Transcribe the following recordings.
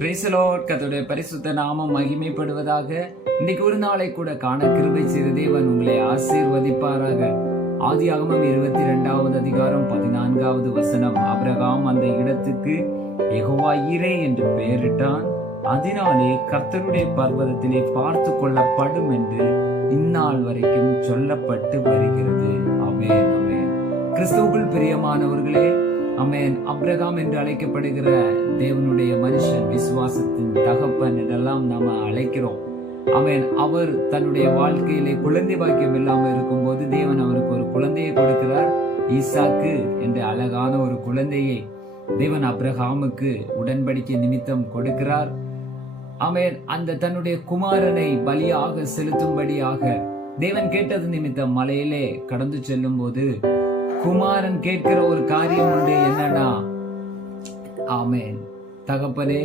Praise the Lord. கர்த்தருடைய பரிசுத்த நாமம் மகிமைப்படுவதாக. இன்னைக்கு ஒரு நாளை கூட காண கிருபை செய்த தேவன் உங்களை ஆசீர்வதிப்பாராக. ஆதியாகமம் 22வது அதிகாரம் 14வது வசனம். ஆபிரகாம் அந்த இடத்துக்கு யெகோவா ஈரே என்று பெயரிட்டான். அதனாலே கர்த்தருடைய பர்வதத்திலே பார்த்து கொள்ளப்படும் என்று இந்நாள் வரைக்கும் சொல்லப்பட்டு வருகிறது. ஆமென், ஆமென். கிறிஸ்துவுக்குள் பிரியமானவர்களே, ஆமென். ஆபிரகாம் என்று அழைக்கப்படுகிற தேவனுடைய மனுஷன், விசுவாசத்தின் தகப்பன் என்றெல்லாம் நாம அழைக்கிறோம். ஆமென். அவர் தன்னுடைய வாழ்க்கையிலே குழந்தை பாக்கியம் இல்லாமல் இருக்கும்போது தேவன் அவருக்கு ஒரு குழந்தையை கொடுக்கிறார். ஈசாக்கு என்ற அழகான ஒரு குழந்தையை தேவன் ஆபிரகாமுக்கு உடன்படிக்கை நிமித்தம் கொடுக்கிறார். ஆமென். அந்த தன்னுடைய குமாரனை பலியாக செலுத்தும்படியாக தேவன் கேட்டது நிமித்தம் மலையிலே கடந்து செல்லும் போது குமாரன் கேட்கிற ஒரு காரியம் உண்டு. என்னன்னா, ஆமென், தகப்பனே,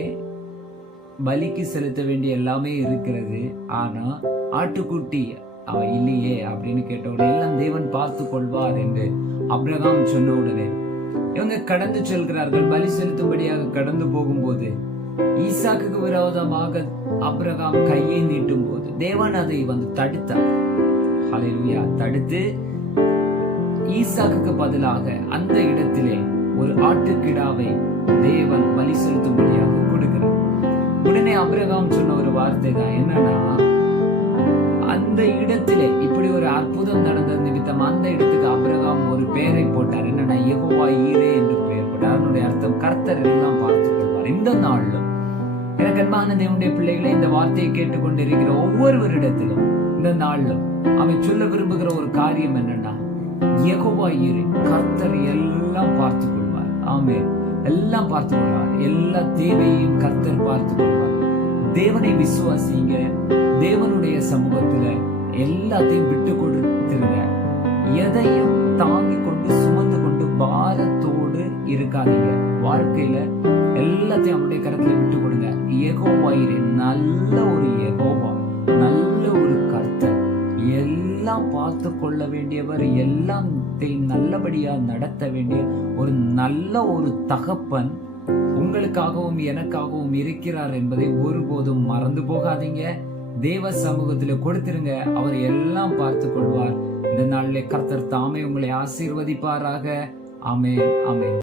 பலிக்கு செலுத்த வேண்டிய எல்லாமே இருக்கிறது, ஆனா ஆட்டுக்குட்டி அவ இல்லையே அப்படின்னு கேட்ட உடனே எல்லாம் தேவன் பார்த்து கொள்வார் என்று ஆபிரகாம் சொன்ன உடனே இவங்க கடந்து செல்கிறார்கள். பலி செலுத்தும்படியாக கடந்து போகும்போது ஈசாக்குக்கு விரோதமாக ஆபிரகாம் கையை நீட்டும் போது தேவன் அதை தடுத்தார். ஹல்லேலூயா. தடுத்து ஈசாக்குக்கு பதிலாக அந்த இடத்திலே ஒரு ஆட்டுக்கிடாவை தேவன் பலி செலுத்தும்படியாக கொடுக்கிறார். உடனே ஆபிரகாம் சொன்ன ஒரு வார்த்தை தான் என்னன்னா, அந்த இடத்திலே இப்படி ஒரு அற்புதம் நடந்தது நிமித்தம் அந்த இடத்துக்கு ஆபிரகாம் ஒரு பெயரை போட்டார். என்னன்னா, யெகோவா ஈரே என்று பெயர் போட்டார். அதனுடைய அர்த்தம் கர்த்தர் எல்லாம் பார்த்துக் கொள்வார். இந்த நாளிலும் எனக்கு அன்பான தேவனுடைய பிள்ளைகளை, இந்த வார்த்தையை கேட்டுக்கொண்டிருக்கிற ஒவ்வொருவரிடத்திலும் இந்த நாளிலும் அவன் சொல்ல விரும்புகிற ஒரு காரியம் என்னன்னா, யெகோவா ஈரே, கர்த்தர் எல்லாம் பார்த்துக் கொள்வார். ஆமென். எல்லாம் பார்த்துக் கொள்வார். எல்லா தேவையையும் கர்த்தர் பார்த்துக் கொள்வார். தேவனை விசுவாசிங்க. தேவனுடைய சமூகத்துல எல்லாத்தையும் விட்டு கொடுத்துருங்க. எதையும் தாங்கி கொண்டு சுமந்து கொண்டு பாரத்தோடு இருக்காதீங்க. வாழ்க்கையில எல்லாத்தையும் அவருடைய கரத்துல விட்டு கொடுங்க. யெகோவா ஈரே, நல்ல ஒரு யெகோவா, நல்ல ஒரு கர்த்தர், எல்லாம் பார்த்து கொள்ள வேண்டியவர், எல்லாம் நல்லபடியா நடத்த வேண்டிய ஒரு நல்ல ஒரு தகப்பன் உங்களுக்காகவும் எனக்காகவும் இருக்கிறார் என்பதை ஒருபோதும் மறந்து போகாதீங்க. தேவ சமூகத்துல கொடுத்துருங்க. அவர் எல்லாம் பார்த்து கொள்வார். இந்த நாளிலே கர்த்தர் தாமே உங்களை ஆசீர்வதிப்பாராக. ஆமென், ஆமென்.